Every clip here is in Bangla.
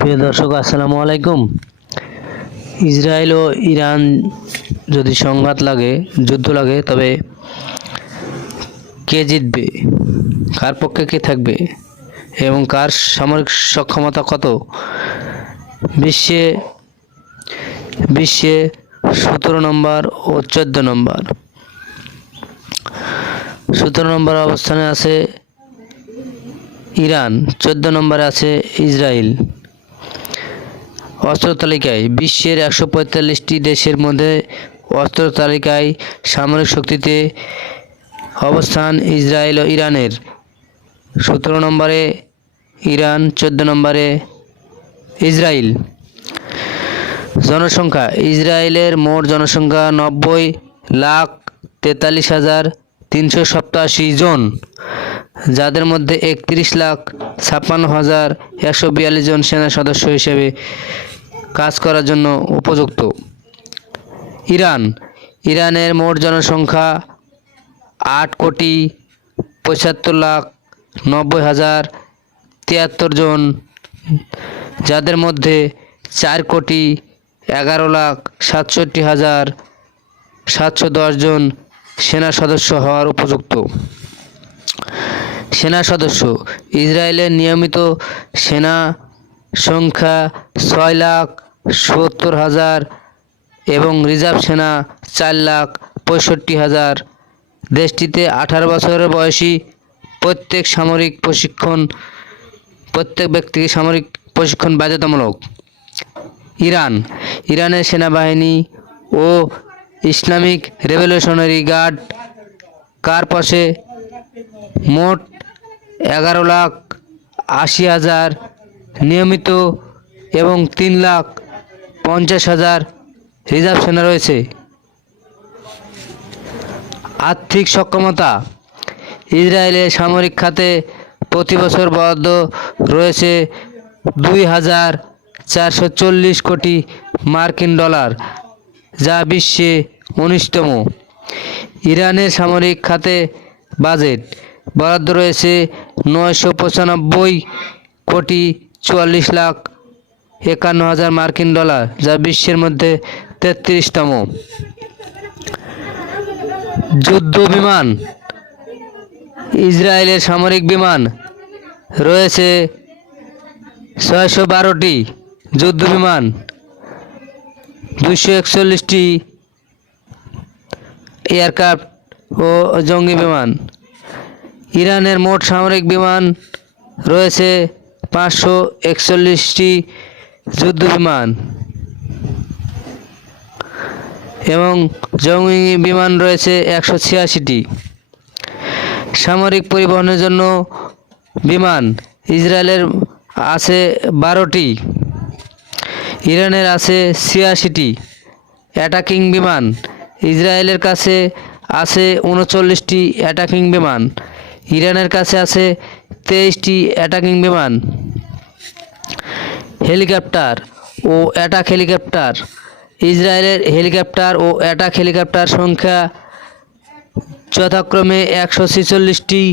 প্রিয় দর্শক, আসসালামু আলাইকুম। ইসরায়েল ও ইরান যদি যুদ্ধ লাগে, তবে কে জিতবে, কার পক্ষে কে থাকবে এবং কার সামরিক সক্ষমতা কত? বিশ্বে বিশ্বে 17 নম্বর ও 14 নম্বর। 17 নম্বর অবস্থানে আছে ইরান, 14 নম্বরে আছে ইসরায়েল। অস্ত্র তালিকায় বিশ্বের 145টি দেশের মধ্যে অস্ত্র তালিকায় সামরিক শক্তিতে অবস্থান ইসরায়েল ও ইরানের। 17 নম্বরে ইরান, 14 নম্বরে ইসরায়েল। জনসংখ্যা ইসরায়েলের মোট জনসংখ্যা 90,43,387 জন, যাদের মধ্যে 31,56,142 জন সেনা সদস্য হিসেবে কাজ করার জন্য উপযুক্ত। ইরানের মোট জনসংখ্যা 8,75,90,073 জন, যাদের মধ্যে 4,11,67,710 জন সেনা সদস্য হওয়ার উপযুক্ত। সেনা সদস্য ইসরায়েলের নিয়মিত সেনা সংখ্যা 6,70,000 এবং রিজার্ভ সেনা 4,65,000। দেশটিতে 18 বছরের বয়সী প্রত্যেক ব্যক্তিকে সামরিক প্রশিক্ষণ বাধ্যতামূলক। ইরানের সেনাবাহিনী ও ইসলামিক রেভলিউশনারি গার্ড কর্পসে মোট 11,80,000 নিয়মিত এবং 3,50,000 রিজার্ভ সেনা রয়েছে। আর্থিক সক্ষমতা ইসরায়েলের সামরিক খাতে প্রতি বছর বরাদ্দ রয়েছে $2,440 কোটি মার্কিন ডলার, যা বিশ্বে 19তম। ইরানের সামরিক খাতে বাজেট বরাদ্দ রয়েছে $995 কোটি 44,51,000 মার্কিন ডলার, যা বিশ্বের মধ্যে 33তম। যুদ্ধ বিমান ইসরায়েলের সামরিক বিমান রয়েছে 612টি, যুদ্ধ বিমান 241টি, এয়ারক্রাফট ও জঙ্গি বিমান। ইরানের মোট সামরিক বিমান রয়েছে 541টি, যুদ্ধ বিমান এবং জঙ্গি বিমান রয়েছে 186টি। সামরিক পরিবহনের জন্য বিমান ইসরায়েলের আছে 12টি, ইরানের আছে 86টি। অ্যাটাকিং বিমান ইসরায়েলের কাছে আছে 39টি অ্যাটাকিং বিমান, ইরানের কাছে আছে 23টি অ্যাটাকিং বিমান। হেলিকপ্টার ও অ্যাটাক হেলিকপ্টার ইসরায়েলের হেলিকপ্টার ও অ্যাটাক হেলিকপ্টার সংখ্যা যথাক্রমে 146টি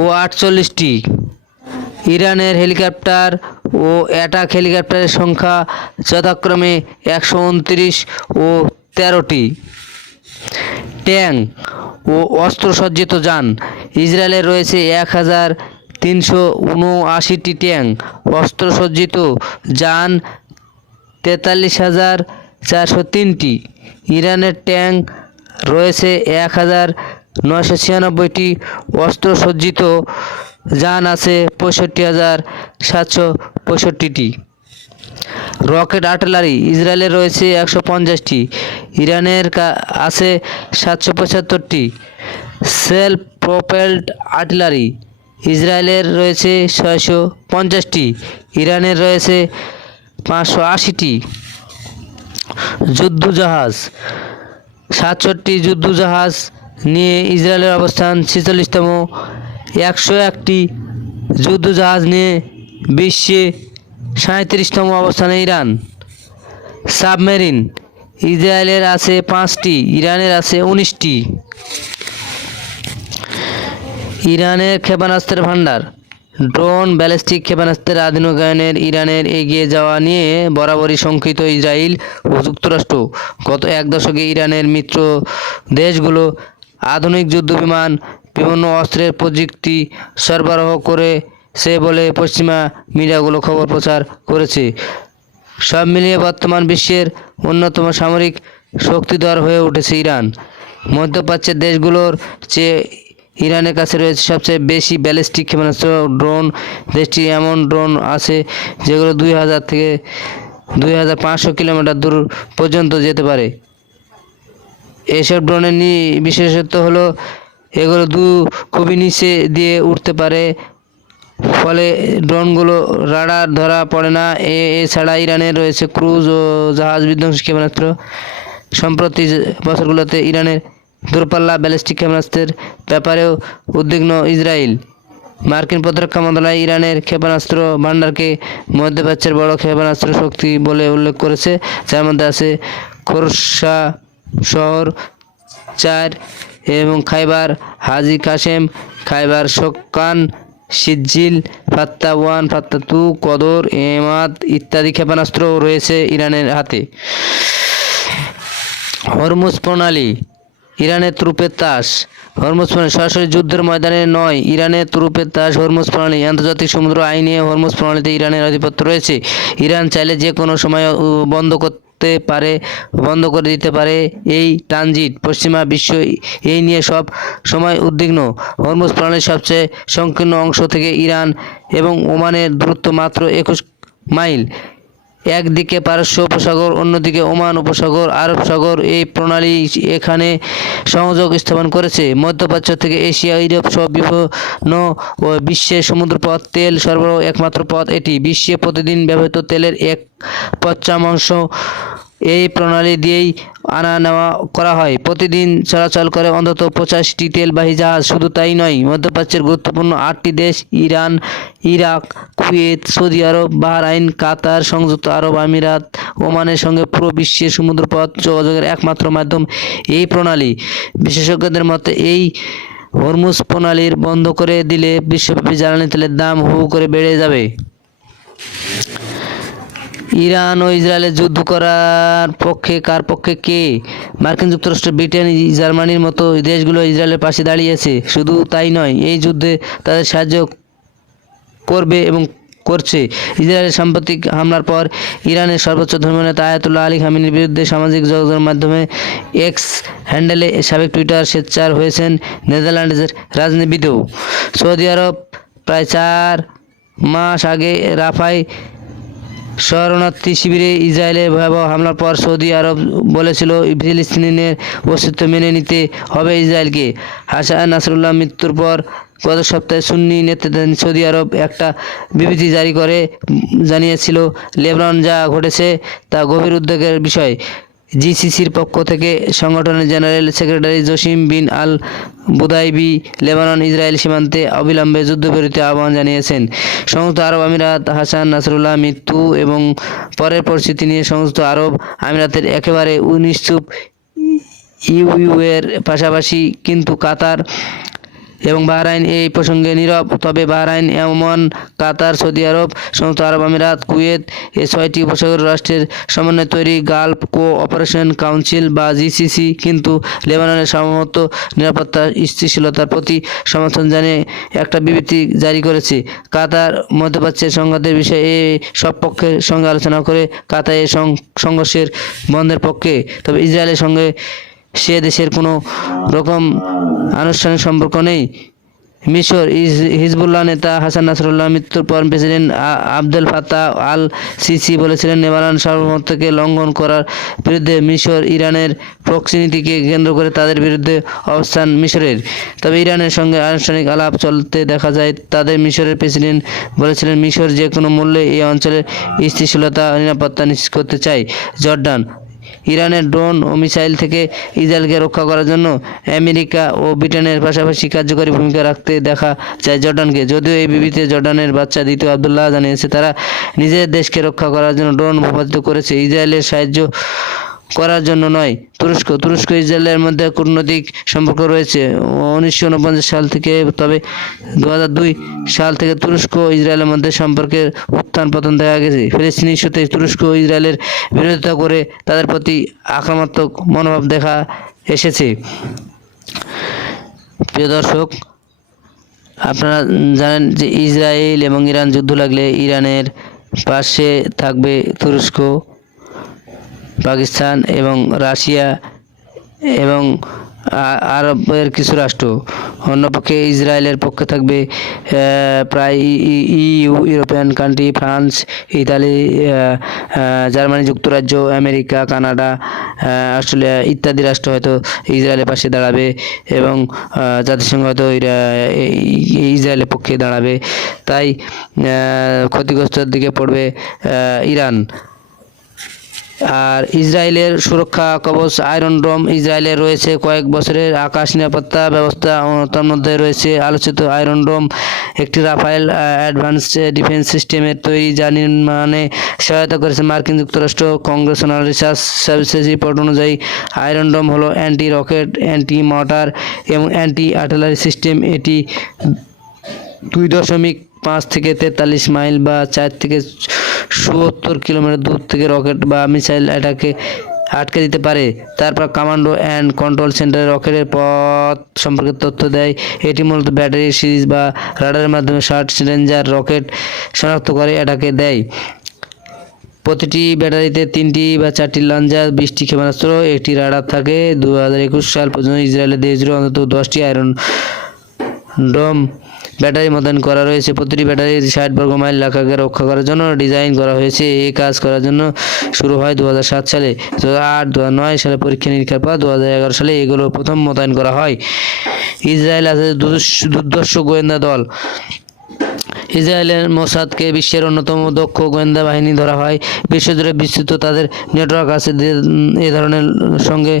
ও 48টি। ইরানের হেলিকপ্টার ও অ্যাটাক হেলিকপ্টারের সংখ্যা যথাক্রমে 129 ও 13টি। ট্যাঙ্ক ও অস্ত্রসজ্জিত যান ইসরায়েলের রয়েছে 1,379টি ট্যাঙ্ক। অস্ত্রসজ্জিত যান 43,403টি। ইরানের ট্যাঙ্ক রয়েছে 1,996টি। অস্ত্রসজ্জিত যান আছে 65,765টি। রকেট আর্টিলারি ইসরায়েলের রয়েছে 150টি, ইরানের আছে 775টি। সেলফ প্রোপেলড আর্টিলারি ইসরায়েলের রয়েছে 650টি, ইরানের রয়েছে 580টি। যুদ্ধজাহাজ 67টি যুদ্ধজাহাজ নিয়ে ইসরায়েলের অবস্থান 46তম। 101টি যুদ্ধজাহাজ নিয়ে বিশ্বে 37তম অবস্থানে ইরান। সাবমেরিন ইসরায়েলের আছে 5টি, ইরানের আছে 19টি। ইরানের ক্ষেপণাস্ত্রের ভান্ডার ড্রোন ব্যালিস্টিক ক্ষেপণাস্ত্রের আধুনিকায়নের ইরানের এগিয়ে যাওয়া নিয়ে বরাবরই শঙ্কিত ইসরায়েল ও যুক্তরাষ্ট্র। গত এক দশকে ইরানের মিত্র দেশগুলো আধুনিক যুদ্ধবিমান, বিভিন্ন অস্ত্রের প্রযুক্তি সরবরাহ করেছে বলে পশ্চিমা মিডিয়াগুলো খবর প্রচার করেছে। সব মিলিয়ে বর্তমান বিশ্বের অন্যতম সামরিক শক্তিধর হয়ে উঠেছে ইরান। মধ্যপ্রাচ্যের দেশগুলোর চেয়ে ইরানের কাছে রয়েছে সবচেয়ে বেশি ব্যালিস্টিক ক্ষেপণাস্ত্র ড্রোন। দেশটি এমন ড্রোন আছে যেগুলো 2000 থেকে 2500 কিলোমিটার দূর পর্যন্ত যেতে পারে। এসব ড্রোনের বিশেষত্ব হলো এগুলো খুবই নিচে দিয়ে উঠতে পারে, ফলে ড্রোনগুলো রাডার ধরা পড়ে না। এছাড়া ইরানের রয়েছে ক্রুজ ও জাহাজ বিধ্বংসী ক্ষেপণাস্ত্র। সম্প্রতি বছরগুলোতে ইরানের দূরপাল্লা ব্যালিস্টিক ক্ষেপণাস্ত্রের ব্যাপারেও উদ্বিগ্ন ইসরায়েল। মার্কিন প্রতিরক্ষা মন্ত্রণালয় ইরানের ক্ষেপণাস্ত্র ভান্ডারকে মধ্যপ্রাচ্যের বড় ক্ষেপণাস্ত্র শক্তি বলে উল্লেখ করেছে, যার মধ্যে আছে খোরশা শহর 4 এবং খাইবার হাজি কাসেম, খাইবার শোক্কান, সিজ্জিল, ফাত্তা 1, ফাত্তা 2, কদর, এমাদ ইত্যাদি ক্ষেপণাস্ত্র রয়েছে ইরানের হাতে। হরমুজ প্রণালী ইরানের তুরুপের তাস। হরমুজ প্রণালী সরাসরি যুদ্ধের ময়দানে নয়, ইরানের তুরুপের তাস হরমুজ প্রণালী। আন্তর্জাতিক সমুদ্র আইনে হরমুজ প্রণালীতে ইরানের আধিপত্য রয়েছে। ইরান চাইলে যে কোনো সময় বন্ধ করে দিতে পারে এই ট্রানজিট। পশ্চিমা বিশ্ব এই নিয়ে সব সময় উদ্বিগ্ন। হরমুজ প্রণালীর সবচেয়ে সংকীর্ণ অংশ থেকে ইরান এবং ওমানের দূরত্ব মাত্র 21 মাইল। একদিকে পারস্য উপসাগর, অন্যদিকে ওমান উপসাগর, আরব সাগর। এই প্রণালী এখানে সংযোগ স্থাপন করেছে মধ্যপ্রাচ্য থেকে এশিয়া, ইউরোপ সহ বিভিন্ন ও বিশ্বের সমুদ্রপথ তেল সরবরাহ একমাত্র পথ এটি। বিশ্বে প্রতিদিন ব্যবহৃত তেলের 1/5 এই প্রণালী দিয়েই আনা নেওয়া করা হয়। প্রতিদিন চলাচল করে অন্তত 85টি তেলবাহী জাহাজ। শুধু তাই নয়, মধ্যপ্রাচ্যের গুরুত্বপূর্ণ 8টি দেশ ইরান, ইরাক, কুয়েত, সৌদি আরব, বাহরাইন, কাতার, সংযুক্ত আরব আমিরাত, ওমানের সঙ্গে পুরো বিশ্বের সমুদ্রপথ যোগাযোগের একমাত্র মাধ্যম এই প্রণালী। বিশেষজ্ঞদের মতে এই হরমুজ প্রণালীর বন্ধ করে দিলে বিশ্বব্যাপী জ্বালানি তেলের দাম হু হু করে বেড়ে যাবে। ইরান ও ইসরায়েলের যুদ্ধ করার পক্ষে কার পক্ষে কে? মার্কিন যুক্তরাষ্ট্র, ব্রিটেন, জার্মানির মতো দেশগুলো ইসরায়েলের পাশে দাঁড়িয়েছে। শুধু তাই নয়, এই যুদ্ধে তাদের সাহায্য করবে এবং করছে। ইসরায়েলের সাম্প্রতিক হামলার পর ইরানের সর্বোচ্চ ধর্মীয় নেতা আয়াতুল্লাহ আলী খামেনির বিরুদ্ধে সামাজিক যোগাযোগের মাধ্যমে এক্স হ্যান্ডেলে সাবেক টুইটার সোচ্চার হয়েছেন নেদারল্যান্ডসের রাজনীতিবিদও। সৌদি আরব প্রায় 4 মাস আগে রাফায় শরণার্থী শিবিরে ইসরায়েলের ভয়াবহ হামলার পর সৌদি আরব বলেছিল ফিলিস্তিনের অস্তিত্ব মেনে নিতে হবে ইসরায়েলকে। হাসান নাসরুল্লাহর মৃত্যুর পর গত সপ্তাহে সুন্নি নেতৃত্বাধীন সৌদি আরব একটা বিবৃতি জারি করে জানিয়েছিল লেবানন যা ঘটেছে তা গভীর উদ্বেগের বিষয়। জিসিসির পক্ষ থেকে সংগঠনের জেনারেল সেক্রেটারি জসিম বিন আল বুদাইবি লেবানন ইসরায়েল সীমান্তে অবিলম্বে যুদ্ধবিরতি আহ্বান জানিয়েছেন। সংযুক্ত আরব আমিরাত হাসান নাসরুল্লাহ মৃত্যু এবং পরের পরিস্থিতি নিয়ে সংযুক্ত আরব আমিরাতের একেবারে নিশ্চুপ। ইউএর পাশাপাশি কিন্তু কাতার এবং বাহরাইন এই প্রসঙ্গে নীরব। তবে বাহরাইন, ওমান, কাতার, সৌদি আরব, সংযুক্ত আরব আমিরাত, কুয়েত এই 6টি উপসাগরীয় রাষ্ট্রের সমন্বয়ে তৈরি গালফ কো-অপারেশন কাউন্সিল বা জিসিসি কিন্তু লেবাননের সার্বভৌমত্ব, নিরাপত্তা, স্থিতিশীলতার প্রতি সমর্থন জানিয়ে একটা বিবৃতি জারি করেছে। কাতার মধ্যপ্রাচ্যের সংঘাতের বিষয়ে সব পক্ষের সঙ্গে আলোচনা করে কাতার এই সংঘর্ষের বন্ধের পক্ষে। তবে ইসরায়েলের সঙ্গে সে দেশের কোনো রকম আনুষ্ঠানিক সম্পর্ক নেই। মিশর হিজবুল্লাহ নেতা হাসান নাসরুল্লাহর মৃত্যুর পর president Abdel Fattah al CC বলেছিলেন লেবানন সার্বভৌমত্বকে লঙ্ঘন করার বিরুদ্ধে মিশর ইরানের প্রক্সি নীতিকে কেন্দ্র করে তাদের বিরুদ্ধে অবস্থান মিশরের। তবে ইরানের সঙ্গে আনুষ্ঠানিক আলাপ চলতে দেখা যায় তাদের। মিশরের প্রেসিডেন্ট বলেছিলেন মিশর যে কোনো মূল্যে এই অঞ্চলের স্থিতিশীলতা ও নিরাপত্তা নিশ্চিত করতে চায়। জর্ডান ইরানের ড্রোন ও মিসাইল থেকে ইসরায়েলকে রক্ষা করার জন্য আমেরিকা ও ব্রিটেনের পাশাপাশি কার্যকরী ভূমিকা রাখতে দেখা যায় জর্ডানকে। যদিও এই বিবৃতিতে জর্ডানের বাচ্চা দ্বিতীয় আবদুল্লাহ জানিয়েছে তারা নিজের দেশকে রক্ষা করার জন্য ড্রোন ভূপাতিত করেছে। ইসরায়েলের সাহায্য করার জন্য নয়। তুরস্ক ইসরায়েলের মধ্যে কূটনৈতিক সম্পর্ক রয়েছে 1949 সাল থেকে, তবে 2002 সাল থেকে তুরস্ক ও ইসরায়েলের মধ্যে সম্পর্কের উত্থান পতন দেখা গেছে। ফিলিস্তিনি ইস্যুতে তুরস্ক ও ইসরায়েলের বিরোধিতা করে তাদের প্রতি আক্রমণাত্মক মনোভাব দেখা এসেছে। প্রিয় দর্শক, আপনারা জানেন যে ইসরায়েল এবং ইরান যুদ্ধ লাগলে ইরানের পাশে থাকবে তুরস্ক, পাকিস্তান এবং রাশিয়া এবং আরবের কিছু রাষ্ট্র। অন্যপক্ষে ইসরায়েলের পক্ষে থাকবে প্রায় European country, France, Italy, Germany, যুক্তরাজ্য, আমেরিকা, কানাডা, অস্ট্রেলিয়া ইত্যাদি রাষ্ট্র হয়তো ইসরায়েলের পাশে দাঁড়াবে এবং জাতিসংঘ হয়তো ইসরায়েলের পক্ষে দাঁড়াবে। তাই ক্ষতিগ্রস্তের দিকে পড়বে ইরান। আর ইসরায়েলের সুরক্ষা কবচ আয়রন ডোম। ইসরায়েলের রয়েছে কয়েক বছরের আকাশ নিরাপত্তা ব্যবস্থা, তার মধ্যে রয়েছে আলোচিত আয়রন ডোম, একটি রাফায়েল অ্যাডভান্সড ডিফেন্স সিস্টেমের তৈরি যা নির্মাণে সহায়তা করেছে মার্কিন যুক্তরাষ্ট্র। কংগ্রেশনাল রিসার্চ সার্ভিসেস রিপোর্ট অনুযায়ী আয়রন ডোম হলো অ্যান্টি রকেট, অ্যান্টি মর্টার এবং অ্যান্টি আর্টিলারি সিস্টেম। এটি 2.5 থেকে 43 মাইল বা 4 থেকে 70 কিলোমিটার দূর থেকে রকেট বা মিসাইল অ্যাটাকে আটকে দিতে পারে। তারপর কমান্ডো অ্যান্ড কন্ট্রোল সেন্টারে রকেটের পথ সম্পর্কে তথ্য দেয়। এটি মূলত ব্যাটারি সিরিজ বা রাডারের মাধ্যমে শর্ট রেঞ্জার রকেট শনাক্ত করে অ্যাটাকে দেয়। প্রতিটি ব্যাটারিতে 3টি বা 4টি লঞ্চার, 20টি ক্ষেপণাস্ত্র, একটি রাডার থাকে। 2021 সাল পর্যন্ত ইসরায়েলের দেশ জুড়ে অন্তত 10টি আয়রন ডোম ব্যাটারি মোতায়েন করা রয়েছে। প্রতিটি ব্যাটারি 60 বর্গ মাইল এলাকাকে রক্ষা করার জন্য ডিজাইন করা হয়েছে। এই কাজ করার জন্য শুরু হয় 2007 সালে। 2008, 2009 সালে পরীক্ষা নিরীক্ষার পর 2011 সালে এগুলো প্রথম মোতায়েন করা হয়। ইসরায়েল আছে দুর্ধর্ষ গোয়েন্দা দল। ইসরায়েলের মোসাদকে বিশ্বের অন্যতম দক্ষ গোয়েন্দা বাহিনী ধরা হয়। বিশ্বজুড়ে বিস্তৃত তাদের নেটওয়ার্ক আছে। এ ধরনের সঙ্গে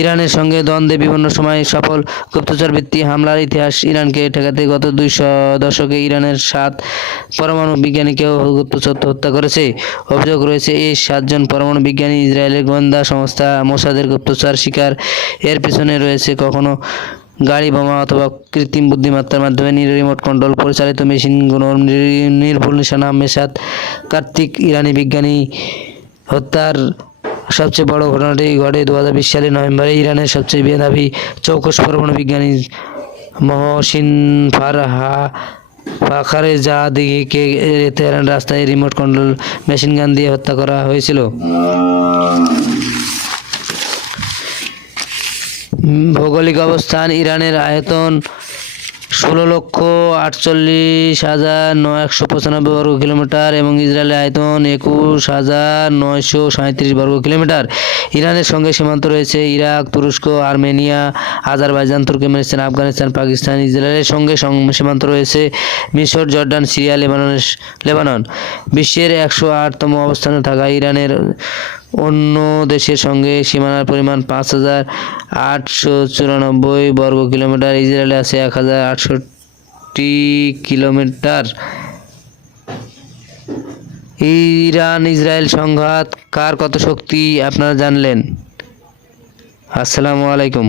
ইরানের সঙ্গে দ্বন্দ্বে বিভিন্ন সময় সফল গুপ্তচর ভিত্তিক হামলার ইতিহাস। ইরানকে ঠেকাতে গত 2 দশকে ইরানের 7 পরমাণু বিজ্ঞানীকেও গুপ্তচর হত্যা করেছে। অভিযোগ রয়েছে এই 7 জন পরমাণু বিজ্ঞানী ইসরায়েলের গোয়েন্দা সংস্থা মোসাদের গুপ্তচর শিকার। এর পেছনে রয়েছে কখনো গাড়ি বোমা অথবা কৃত্রিম বুদ্ধিমত্তার মাধ্যমে রিমোট কন্ট্রোল পরিচালিত মেশিনগুলোর নির্ভুল নিশানা। মেসাদ কর্তৃক ইরানি বিজ্ঞানী হত্যার সবচেয়ে বড় ঘটনাটি ঘটে 2020 সালের নভেম্বরে। ইরানের সবচেয়ে মেধাবী চৌকস পরমাণু বিজ্ঞানী মহসিন ফাখারেজাদিকে তেহরান রাস্তায় রিমোট কন্ট্রোল মেশিন গান দিয়ে হত্যা করা হয়েছিল। ভৌগোলিক অবস্থান। ইরানের আয়তন 16,48,995 বর্গ কিলোমিটার এবং ইসরায়েলের আয়তন 21,937 বর্গ কিলোমিটার। ইরানের সঙ্গে সীমান্ত রয়েছে ইরাক, তুরস্ক, Armenia, Azerbaijan, Turkmenistan, Afghanistan, Pakistan. ইসরায়েলের সঙ্গে সীমান্ত রয়েছে মিশর, জর্ডান, সিরিয়া, লেবানন। বিশ্বের 108তম অবস্থানে থাকা ইরানের অন্য দেশের সঙ্গে সীমানার পরিমাণ 5,894 বর্গ কিলোমিটার। ইসরায়েলে আছে 1,068 কিলোমিটার। ইরান ইসরায়েল সংঘাত কার কত শক্তি আপনারা জানলেন। আসসালামু আলাইকুম।